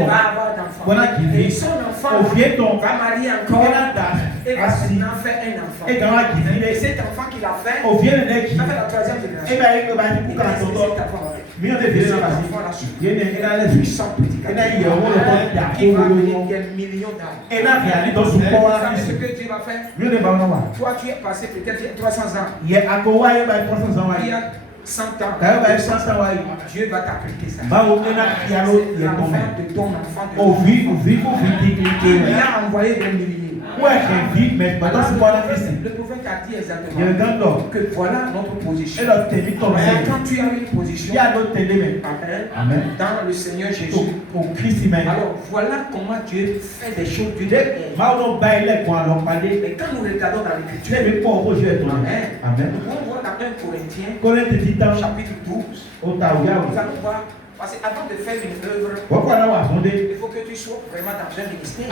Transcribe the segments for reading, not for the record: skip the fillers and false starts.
il va avoir d'enfants. Et son enfant va marier encore et va maintenant faire un enfant. Et cet enfant qu'il a fait, ça fait la troisième génération. Il va laisser cet enfant. Cet enfant-là, il a un puissant prédicateur qui va gagner des millions d'âmes. Vous savez ce que Dieu va faire? Toi, tu es passé peut-être 300 ans. Il y a 100 ans. Dieu va t'appliquer ça. C'est l'enfant de ton enfant. Il a envoyé des milliers. Le prophète a dit exactement que voilà notre position. Quand tu as une position, Amen, dans le Seigneur Jésus. Alors voilà comment Dieu fait des choses du début. Mais quand nous regardons dans l'Écriture, Amen, on voit dans 1 Corinthiens chapitre 12, nous allons voir. Parce qu'avant de faire une œuvre, il faut que tu sois vraiment dans un ministère.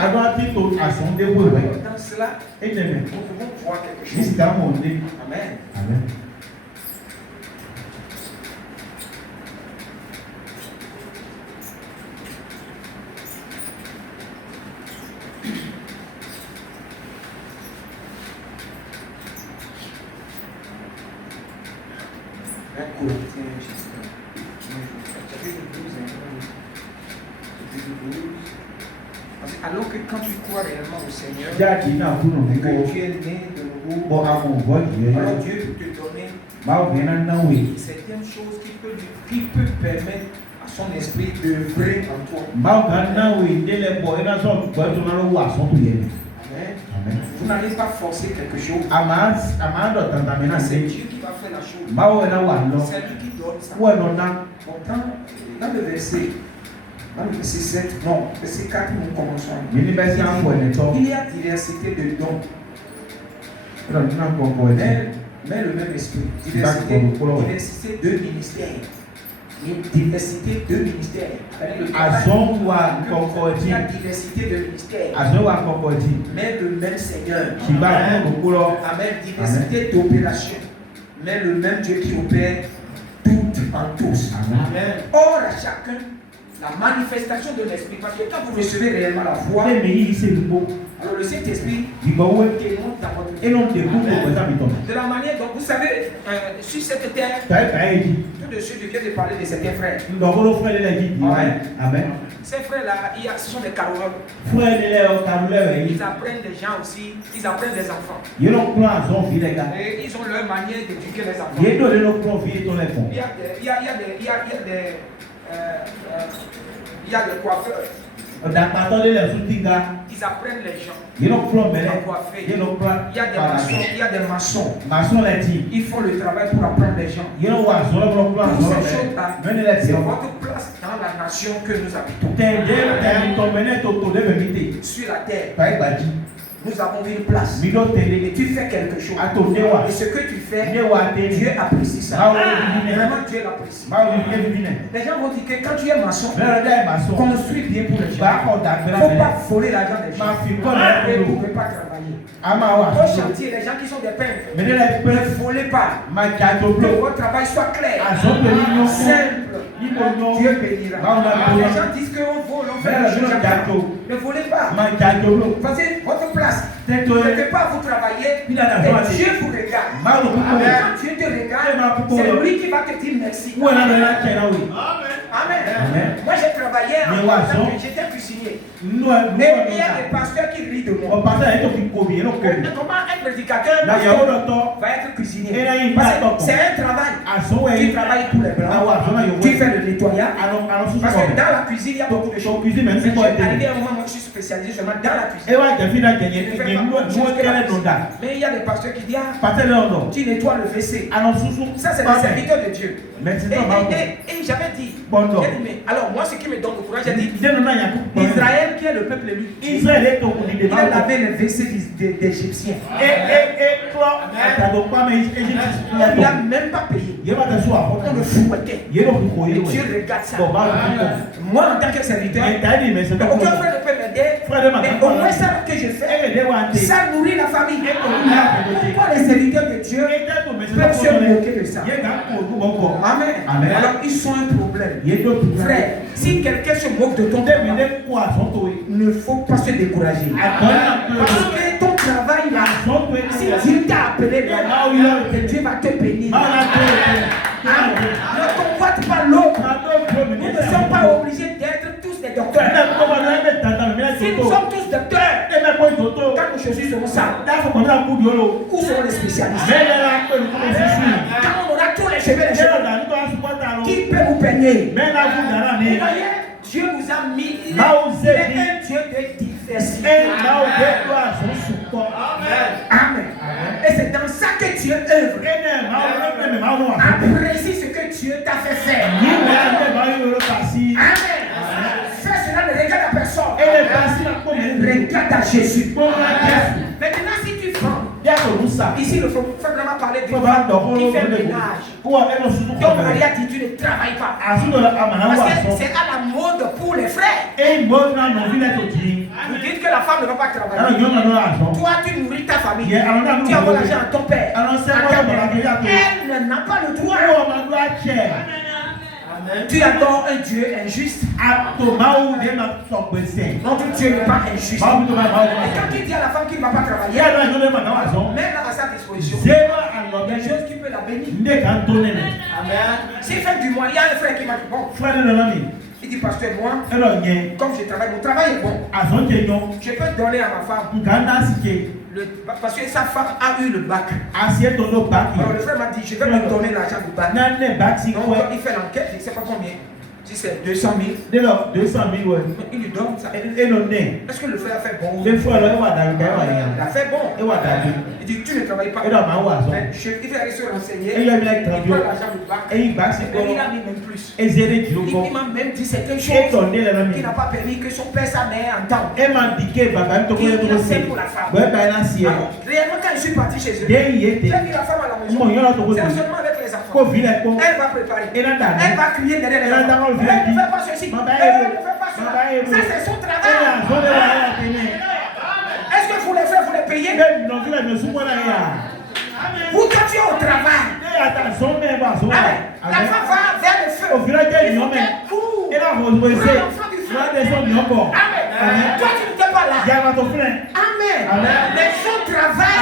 Dans cela, nous pouvons voir quelque chose. Amen. Amen. Alors que quand tu crois réellement au Seigneur, que tu es né de nouveau, alors Dieu peut te donner certaines choses qui peut permettre à son esprit d'œuvrer en toi. Amen. Vous n'allez pas forcer quelque chose. C'est Dieu qui va faire la chose. C'est lui qui donne ça. Pourtant, dans le verset 7, non, verset 4, nous commençons. Il y a diversité de dons. Mais le même esprit. Diversité de ministères. Diversité de ministères. Il y a diversité de ministères. Mais le même Seigneur. Amen. Diversité d'opérations. Mais le même Dieu qui opère tout en tous. Amen. Or à chacun la manifestation de l'esprit. Parce que quand vous recevez réellement la foi, alors le Saint-Esprit qui monte dans votre vie. De la manière dont vous savez, sur cette terre, tout de suite je viens de parler de certains frères. Amen. Ces frères-là, ce sont des caroleurs. Ils apprennent des gens aussi, ils apprennent des enfants. Et ils ont leur manière d'éduquer les enfants. Il y a des coiffeurs. Ils apprennent les gens à coiffer. Il y a des maçons. Ils font le travail pour apprendre les gens. Toutes ces choses-là, c'est votre place dans la nation que nous habitons. Sur la terre. Nous avons une place. Et tu fais quelque chose. Et ce que tu fais, Dieu apprécie ça. Vraiment, Dieu l'apprécie. Les gens vont dire que quand tu es maçon, construis bien pour les gens. Il ne faut pas voler l'argent des gens. Et vous ne pouvez pas travailler. Au chantier, les gens qui sont des peintres, ne volez pas. Que votre travail soit clair, simple. Dieu bénira. Les gens disent qu'on vole, on fait des choses. Ne volez pas. Voici votre place. Quelque part vous travaillez et Dieu vous regarde. Quand Dieu te regarde, c'est lui qui va te dire merci. Amen. Moi j'ai travaillé en tant que j'étais cuisinier. Mais il y a des pasteurs qui rient de moi. Comment un prédicateur va être cuisinier? C'est un travail. Tu travailles pour les blancs. Tu fais le nettoyage. Parce que dans la cuisine, il y a beaucoup de choses. Arrivé à un moment, moi je suis spécialisé seulement dans la cuisine. Mais il y a des pasteurs qui disent tu nettoies le WC. Ça c'est le serviteur de Dieu. Et j'avais dit, mais alors moi ce qui me donne le courage, j'ai dit Israël qui est le peuple élu, il a lavé le WC des Égyptiens. Il n'a même pas payé. On le fouettait. Et Dieu regarde ça. Moi en tant que serviteur, aucun frère ne peut m'aider. Mais au moins ça que je fais, ça nourrit la famille. Pourquoi les serviteurs de Dieu peuvent se moquer de ça? Amen. Alors ils sont un problème. Frère, si quelqu'un se moque de ton travail, ne faut pas se décourager. Parce que ton travail là, si Dieu t'a appelé là, que Dieu va te bénir. Ne convoite pas l'autre. Nous ne sommes pas obligés d'être tous des docteurs. Si nous sommes tous docteurs, quand nos chaussures seront sales, où seront les spécialistes? Quand on aura tous les cheveux, qui peut nous peigner? Vous voyez, Dieu nous a mis, il est un Dieu de diversité. Amen. Et c'est dans ça que Dieu œuvre. Apprécie ce que Dieu t'a fait faire. Amen. Fais cela, ne regarde à personne. Regarde à Jésus. Maintenant, si tu vends, ici, il faut vraiment parler d'une femme qui fait le ménage. Ton mari a dit tu ne travailles pas. Parce que c'est à la mode pour les frères. Vous dites que la femme ne va pas travailler. Toi, tu nourris ta famille. Tu envoies l'argent à ton père. Elle n'a pas le droit. Tu adores un Dieu injuste. Notre Dieu n'est pas injuste. Et quand tu dis à la femme qu'il ne va pas travailler, même à sa disposition, il y a des choses qui peuvent la bénir. Amen. S'il fait du mois, il y a un frère qui m'a dit bon. Il dit pasteur, moi, comme je travaille, mon travail est bon. Je peux donner à ma femme. Parce que sa femme a eu le bac. Alors le frère m'a dit, je vais lui donner l'argent du bac. Donc il fait l'enquête, je ne sais pas combien. Si c'est 200 000. 200 000, ouais. Il lui donne ça. Est-ce que le frère a fait bon? Il a fait bon. Il dit, tu ne travailles pas. Il fait aller se renseigner. Il prend l'argent du bac. Et il a mis même plus. Il m'a même dit certaines choses qui n'a pas permis que son père, sa mère entendent. Il a fait pour la femme. Alors, réellement, quand je suis parti chez eux, j'ai mis la femme à la maison. C'est seulement avec les enfants. Elle va préparer. Elle va crier derrière les enfants. Elle ne fait pas ceci. Elle ne fait pas cela. Ça, c'est son travail. Est-ce que vous les faites, vous les payez? Vous, quand tu es au travail, la femme va vers le feu. Il faut qu'elle court. Prends l'enfant du feu. Amen. Toi, tu n'étais pas là. Amen. Mais son travail,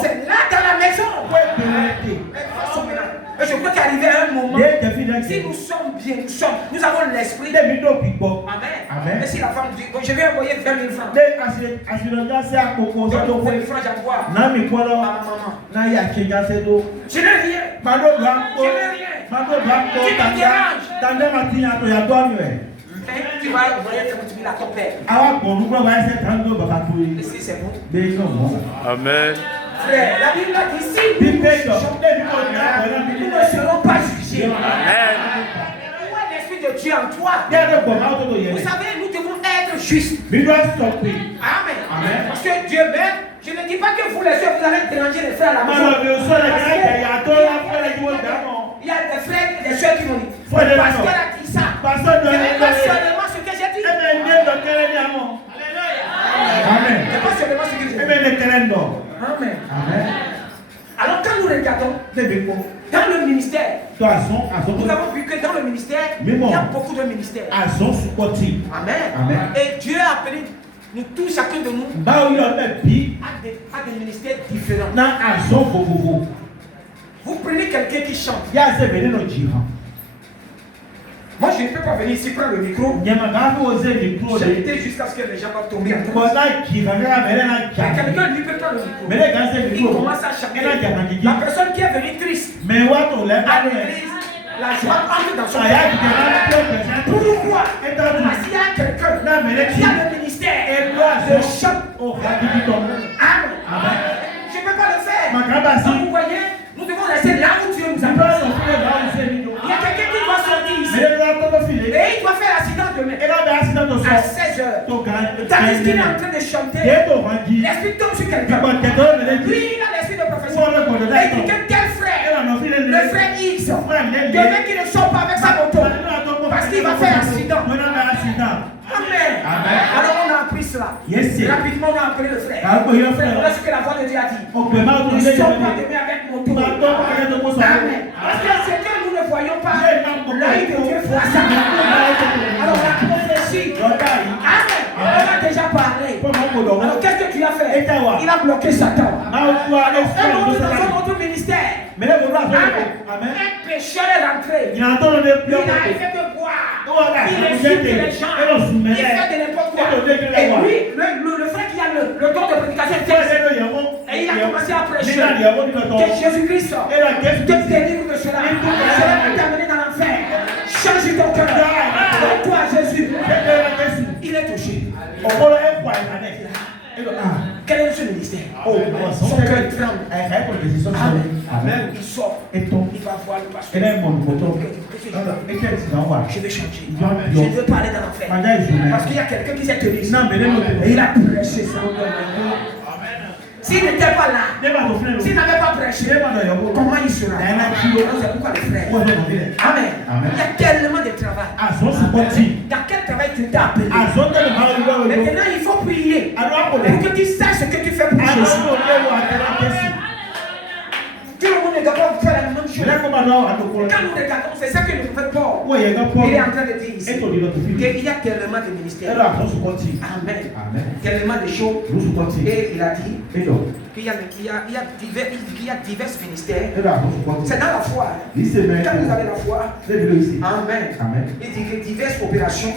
c'est là dans la maison. Et je crois qu'arriver à un moment, si nous sommes bien, nous avons l'esprit. Amen. Mais si la femme dit, je vais envoyer 20 000 francs. Donc, 20 000 francs, j'envoie à ma maman. Je n'ai rien. Tu vas envoyer 30 000 à ton père. Et si c'est bon. Amen. Frère, la Bible a dit si nous ne serons pas jugés. Amen. Où est l'Esprit de Dieu en toi? Vous savez, nous devons être justes. Amen. Parce que Dieu même, je ne dis pas que vous les soeurs, vous allez déranger les frères à la maison. Il y a des frères et des soeurs qui vont dire, le pasteur a dit ça. Ce n'est pas seulement ce que j'ai dit. Amen. Ce n'est pas seulement ce que j'ai dit. Amen. Alors quand nous regardons dans le ministère, nous avons vu que dans le ministère, il y a beaucoup de ministères. Amen. Et Dieu a appelé nous tous, chacun de nous, à des ministères différents. Vous prenez quelqu'un qui chante. Moi, je ne peux pas venir ici prendre le micro. Chanter jusqu'à ce que les gens vont tomber en transe. Quelqu'un lui peut prendre le micro. Il commence à chanter. La personne qui est venue triste à l'église, la joie entre dans son cœur. Pourquoi? Parce qu'il y a quelqu'un qui a le ministère de chant. Amen. Je ne peux pas le faire. Donc, vous voyez, nous devons rester là où Dieu nous a mis. Il y a quelqu'un qui doit sortir ici. Et il doit faire accident demain. À 16h. Tandis qu'il est en train de chanter, l'esprit tombe sur quelqu'un. Lui, il a l'esprit de prophétie. Et il dit que quel frère, le frère X, demain qu'il ne sort pas avec sa moto. Parce qu'il va faire accident. Amen. Alors on a appris cela. Rapidement on a appelé le frère. Voilà ce que la voix de Dieu a dit. Ne sors pas demain avec moto. Amen. Parce que c'est que nous ne voyons pas. L'œil de Dieu voit ça. Alors la prophétie. Amen. On a Alors qu'est-ce que tu as fait? Il a bloqué Satan. Dans notre ministère, un pécheur est rentré. Il a fait de boire. Il insulte les gens. Il fait de n'importe quoi. Et lui, le frère qui a le don de prédication, et il a commencé à prêcher que Jésus-Christ te délivre de cela. Cela va t'amener dans l'enfer. Change ton cœur. Donne-toi à Jésus. Il est touché. Quel est ce ministère? Son cœur tremble. Amen. Il sort. Il va voir le pasteur. Je vais changer. Je ne veux pas aller dans l'enfer. Parce qu'il y a quelqu'un qui s'est tenu ici. Et il a prêché ça. S'il n'était pas là, s'il n'avait pas prêché, comment il sera? C'est pourquoi les frères. Amen. Il y a tellement de travail. Dans quel travail tu t'es appelé? Maintenant, il faut prier pour que tu saches ce que tu fais pour Jésus. Tout le monde est capable de faire la même chose. Quand nous regardons, c'est ça que le prophète Paul il est en train de dire ici. Il y a tellement de ministères. Amen. Tellement de choses. Et il a dit qu'il y a divers ministères. C'est dans la foi. Quand vous avez la foi, Amen. Il dit que diverses opérations,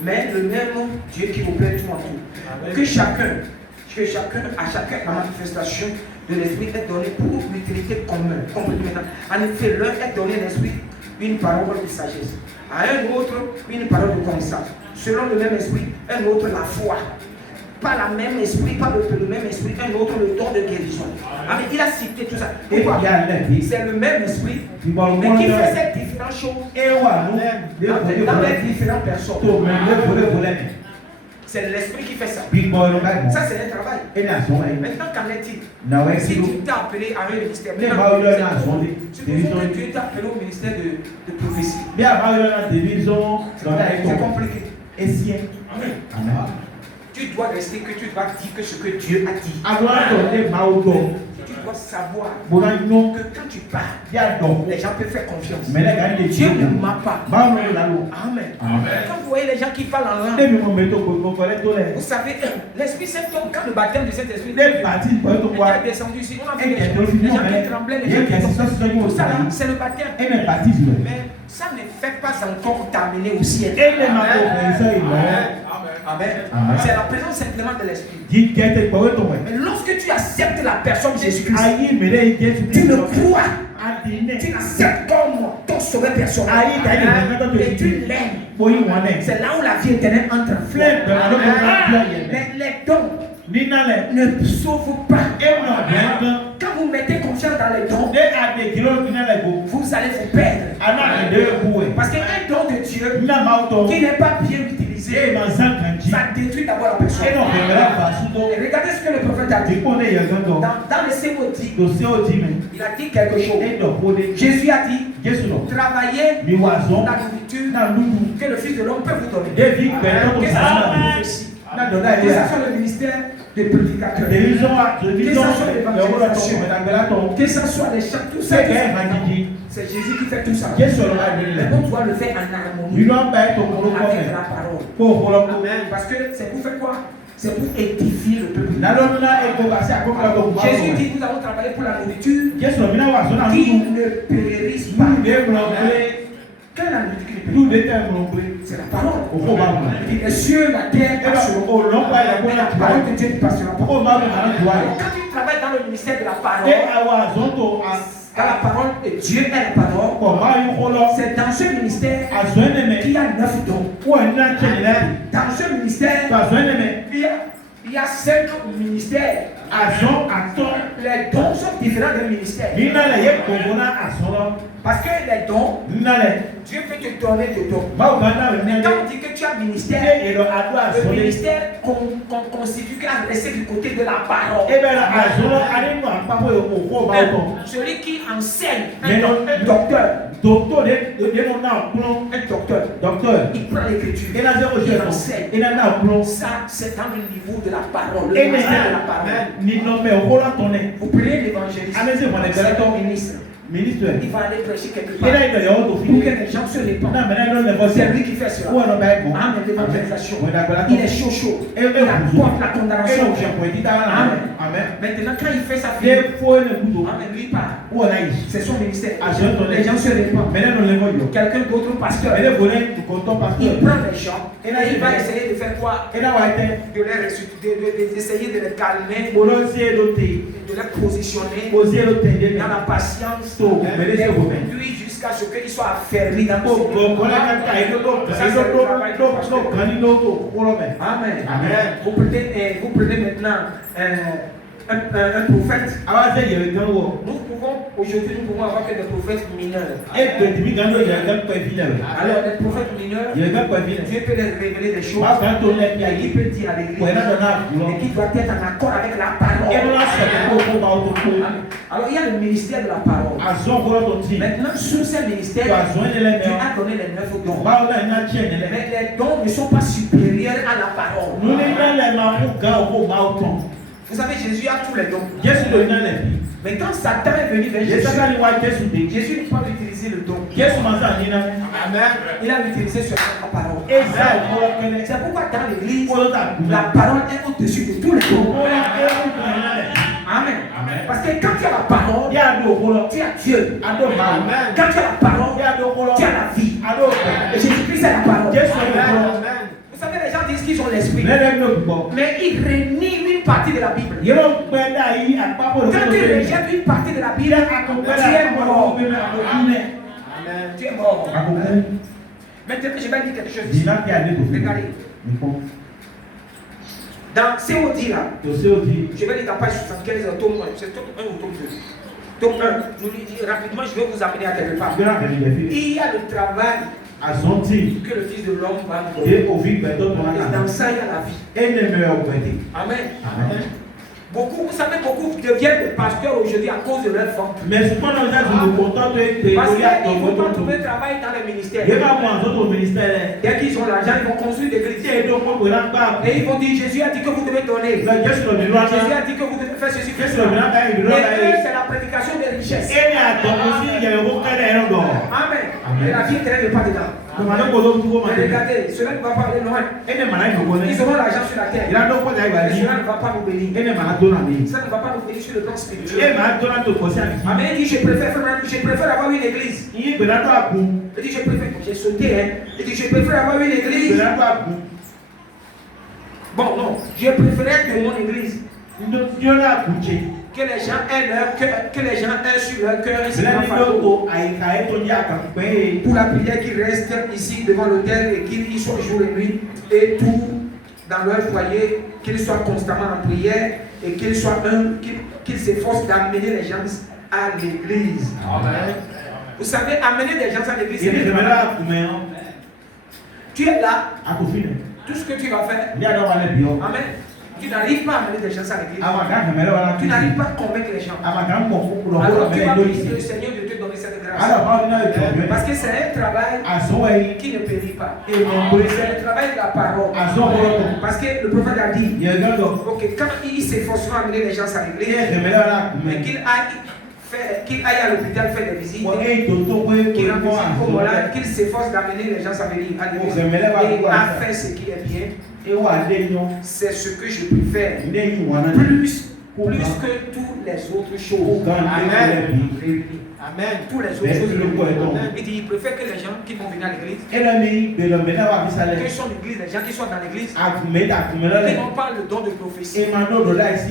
mais le même Dieu qui opère tout en tout. Que chacun, à chacun, la manifestation de l'esprit est donné pour l'utilité commune. En effet, l'un est donné l'esprit une parole de sagesse, à un autre une parole de connaissance, selon le même esprit, un autre la foi, pas le même esprit, un autre le don de guérison. Amen. Il a cité tout ça. Pourquoi? C'est le même esprit, mais qui fait ces différentes choses dans les différentes personnes. C'est l'esprit qui fait ça. Ça, c'est un travail. Maintenant, qu'en est-il? Si tu t'es appelé à un ministère, supposons que tu t'es appelé au ministère de prophétie. C'est compliqué. Amen. Tu dois rester que tu dois dire que ce que Dieu a dit. Tu dois savoir que quand tu parles, les gens peuvent faire confiance. Dieu ne ment pas. Amen. Quand vous voyez les gens qui parlent en langue, vous savez, l'Esprit Saint, quand le baptême de cet esprit est descendu ici, on a vu les gens qui tremblaient, les gens qui tout ça, c'est le baptême. Mais ça ne fait pas encore t'amener au ciel. Amen. C'est la présence simplement de l'esprit. Mais lorsque tu acceptes la personne de Jésus-Christ, tu le crois, tu l'acceptes comme ton sauveur personnel et tu l'aimes. C'est là où la vie éternelle entre en fleur. Mais les dons ne sauvent pas. Quand vous mettez confiance dans les dons, vous allez vous perdre. Parce qu'un don de Dieu qui n'est pas bien utilisé, ça détruit d'abord la personne. Et regardez ce que le prophète a dit. Dans le COD, il a dit quelque chose. Jésus a dit, travaillez la nourriture que le Fils de l'homme peut vous donner. Que ça soit la prophétie, que ça soit le ministère des prédicateurs, que ça soit l'évangélisation, que ça soit les chants, tout ça. C'est Jésus qui fait tout ça. Mais on doit le faire en harmonie avec la parole. Amen. Parce que c'est pour faire quoi? C'est pour édifier le peuple. Jésus dit, nous allons travailler pour la nourriture qui ne périsse pas. Quelle est la nourriture? C'est la parole. Il dit, les cieux, la terre passeront. Mais la parole de Dieu ne passera pas. Quand tu travailles dans le ministère de la parole, dans la parole de Dieu est la parole, c'est dans ce ministère qu'il y a 9 dons. Dans ce ministère, il y a 5 ministères. Les dons sont différents des ministères. Parce que les dons, Dieu peut te donner des dons. Mais quand on dit que tu as un ministère, le ministère qu'on constitue qui a resté du côté de la parole. Celui qui enseigne, un docteur, il prend l'écriture, il enseigne. Ça, c'est dans le niveau de la parole. Le ministère de la parole. Vous priez l'évangéliste, c'est ton ministre. ministre, il va aller prêcher quelque il part. a été au Pour que les gens se répandent. non, mais là, non, le C'est lui qui fait cela. Amen. L'évangélisation. Il est chaud. Il apporte la condamnation. Amen. Maintenant, quand il fait sa vie, amen, lui part. C'est son ministère. Les gens se répandent. Quelqu'un d'autre pasteur, il prend les gens et il va essayer de faire quoi? De les ressusciter, d'essayer de les calmer, de les positionner dans la patience, de les conduire jusqu'à ce qu'ils soient affermis dans le Seigneur. Amen. Vous prenez maintenant un prophète. Aujourd'hui, nous pouvons avoir que des prophètes mineurs. Alors, les prophètes mineurs, Dieu peut les révéler des choses et qui peut dire à l'église et qui doit être en accord avec la parole. Alors, il y a le ministère de la parole. Maintenant, sous ces ministères, Dieu a donné les 9 dons. Mais les dons ne sont pas supérieurs à la parole. Vous savez, Jésus a tous les dons. Mais quand Satan est venu vers Jésus, Jésus n'a pas utilisé le don. Il a utilisé seulement la parole. C'est pourquoi dans l'église, la parole est au-dessus de tous les dons. Amen. Parce que quand tu as la parole, tu as Dieu. Quand tu as la parole, tu as la vie. Et Jésus-Christ est la parole. Vous savez, les gens disent qu'ils ont l'esprit. Mais ils renient une partie de la Bible. Quand tu rejettes une partie de la Bible, tu es mort. Tu es mort. Maintenant, je vais dire quelque chose ici. Regardez. Dans COD là, je vais lire la page 75, tome 1, c'est tome 1 ou tome 2. Tome 1, je vous le dis rapidement, je vais vous amener à quelque part. Il y a le travail que le Fils de l'homme va nous donner. Et dans ça, il y a la vie. Amen. Beaucoup, vous savez, beaucoup deviennent des pasteurs aujourd'hui à cause de leur vente. Parce qu'ils ne vont pas trouver travail dans les ministères. Dès qu'ils ont l'argent, ils vont construire des églises. Et ils vont dire, Jésus a dit que vous devez donner. Jésus a dit que vous devez faire ceci, faire cela. Et eux, c'est la prédication des richesses. Amen. Et la vie ne pas dedans. Mais regardez, cela ne va pas aller loin. Ils auront l'argent sur la terre. Et cela ne va pas nous bénir. Ça ne va pas nous bénir sur le plan spirituel. Amen. Il dit, je préfère avoir une église. Il dit, je préfère. J'ai sauté, hein. Il dit, je préfère avoir une église. Bon, non. Je préférais que mon église. Que les gens aient leur cœur, que les gens aient sur leur cœur pour la prière qui reste ici devant l'autel et qu'ils y soient jour et nuit et tout dans leur foyer, qu'ils soient constamment en prière et qu'ils soient qu'ils s'efforcent d'amener les gens à l'église. Amen. Vous savez, amener des gens à l'église, tu es là, tout ce que tu vas faire. Amen. Tu n'arrives pas à amener des gens à l'église. Tu n'arrives pas à convaincre les gens. Alors tu vas prier le Seigneur de te donner cette grâce. Parce que c'est un travail qui ne périt pas. C'est le travail de la parole. Parce que le prophète a dit quand il s'efforcera à amener les gens à l'église, mais qu'il aille à l'hôpital faire des visites, qu'il rende visite aux malades, qu'il s'efforce d'amener les gens à venir à l'église et à faire ce qui est bien. C'est ce que je préfère plus que toutes les autres choses. Amen. Toutes les autres choses. Il dit, il préfère que les gens qui vont venir à l'église, que sont l'église, les gens qui sont dans l'église, qui n'ont pas le don de prophétie,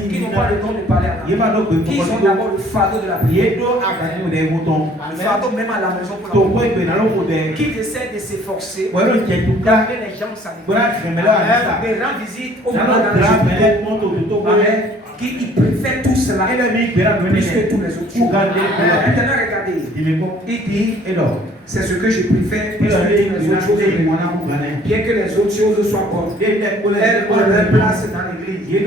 qui n'ont pas le don de parler à la langue, qui ont d'abord le fardeau de la prière, le fardeau même à la maison pour la prière, qui essaient de s'efforcer d'amener les gens à l'église, de rendre visite aux malades dans les hôpitaux, qui préfèrent tout cela plus que tous les autres choses. Maintenant, regardez, il dit, c'est ce que je préfère plus que les autres choses. Bien que les autres choses soient bonnes, elles ont leur place dans l'église.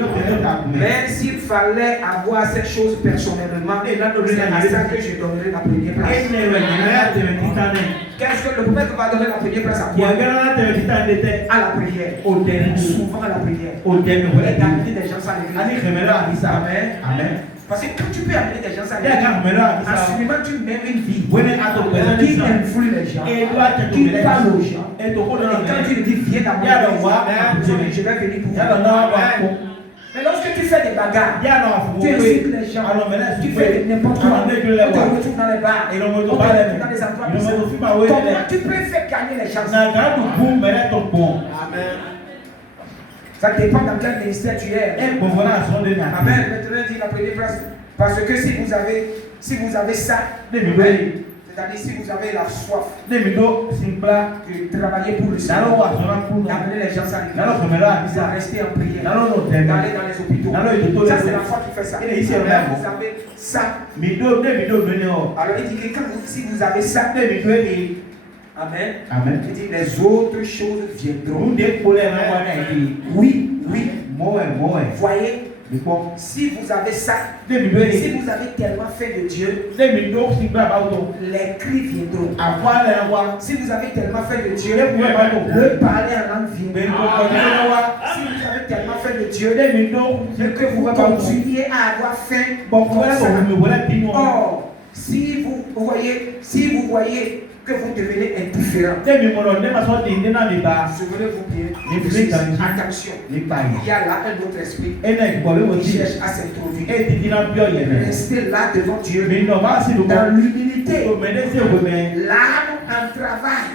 Mais s'il fallait avoir cette chose personnellement, c'est à ça que je donnerai la première place. Qu'est-ce que le prophète va donner la première place à quoi? À la prière. Souvent à la prière. Et d'amener des gens à l'église. Amen. Parce que quand tu peux amener des gens à l'église, assurément tu mets une vie qui influe les gens, qui parle aux gens. Et quand tu dis viens dans mon église, je vais venir pour vous. Mais lorsque tu fais des bagarres, tu insultes les gens, tu fais n'importe quoi, on te retrouve dans les bars, on te retrouve dans les endroits bizarres. Comment tu peux faire gagner les gens? Amen. Ça dépend dans quel ministère tu es. Amen. Maintenant, dit la première phrase. Parce que si vous avez ça, c'est-à-dire si vous avez la soif de travailler pour le Seigneur, d'amener les gens à l'église, de rester en prière, d'aller dans les hôpitaux. Ça, c'est la foi qui fait ça. Vous avez ça. Alors il dit que si vous avez ça, Amen. Il dit les autres choses viendront. Oui. Voyez, si vous avez ça, si vous avez tellement fait de Dieu, les cris viendront. Si vous avez tellement fait de Dieu, le parler en langue viendra. Si vous avez tellement fait de Dieu, que vous continuez à avoir faim. Or, si vous voyez que vous devenez indifférent, souvenez-vous bien, attention, il y a là un autre esprit qui cherche à s'introduire. Restez là devant Dieu, dans l'humilité, l'âme en travail.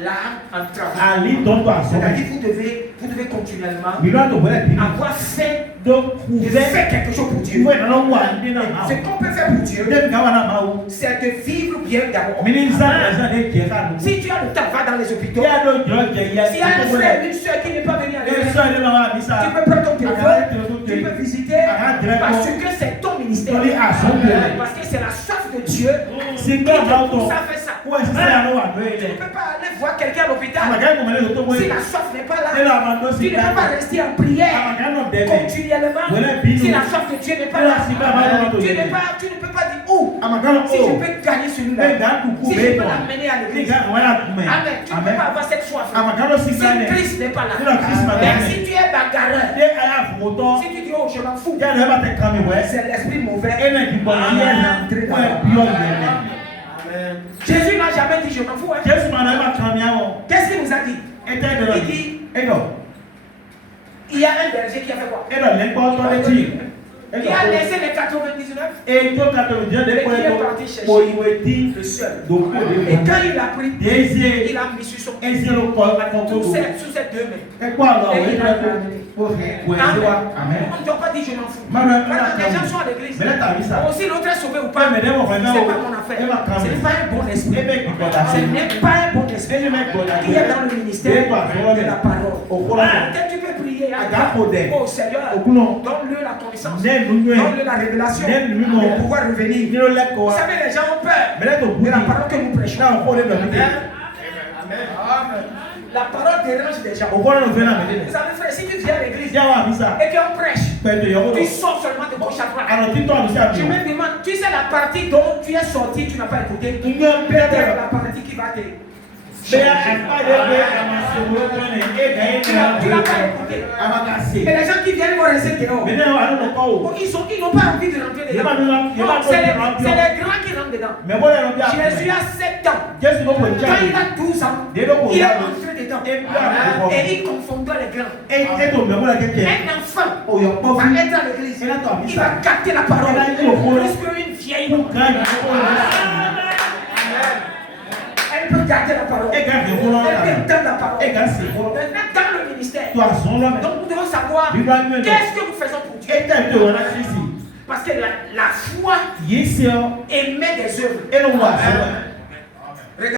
L'âme en travail. C'est-à-dire que vous devez continuellement avoir faim de faire quelque chose pour Dieu. Ce qu'on peut faire pour Dieu, c'est de vivre bien d'abord. Si tu as le temps, va dans les hôpitaux. S'il y a un frère, une soeur qui n'est pas venu à l'église, tu peux prendre ton téléphone, tu peux visiter, parce que c'est ton ministère. Parce que c'est la soif de Dieu qui te pousse à faire ça. Tu ne peux pas aller voir quelqu'un à l'hôpital si la soif n'est pas là. Tu ne peux pas rester en prière continuellement si la soif de Dieu n'est pas là. Tu ne peux pas dire où. Si je peux gagner celui-là, si je peux l'amener à l'église. Amen. Tu ne peux pas avoir cette soif. Si Christ n'est pas là. Même si tu es bagarreur, si tu dis oh je m'en fous, c'est l'esprit mauvais qui est entré dans la vie. Jésus n'a jamais dit je m'en fous. Qu'est-ce qu'il nous a dit? Il dit il y a un berger qui a fait quoi? Il a laissé les 99 et qui est parti chercher le seul. Et quand il a pris, il a mis sur son sous ses deux mains. Et il a on ne doit pas dire je m'en fous. Les gens sont à l'église. Aussi l'autre est sauvé ou pas, ce n'est pas mon affaire. Ce n'est pas un bon esprit. Ce n'est pas un bon esprit qui est dans le ministère de la parole. Quand tu peux prier, oh Seigneur, donne-le la connaissance, donne-le la révélation pour pouvoir revenir. Vous savez, les gens ont peur de la parole que nous prêchons. La parole dérange les gens. Vous savez, frère, si tu viens à l'église et qu'on prêche, tu sors seulement de gauche à droite. Je me demande, tu sais la partie dont tu es sorti, tu n'as pas écouté. Peut-être la partie qui va te... Tu n'as pas écouté. Mais les gens qui viennent vont rester dehors. Ils n'ont pas envie de rentrer dedans. C'est les grands qui rentrent dedans. Jésus a 7 ans. Quand il a 12 ans, il est entré dedans. Et il confondait les grands. Un enfant va être à l'église. Il va capter la parole. Plus qu'une vieille. Elle peut garder la parole. Elle peut entendre la parole. Maintenant, dans le ministère, donc nous devons savoir qu'est-ce que nous faisons pour Dieu. Parce que la foi émet des œuvres.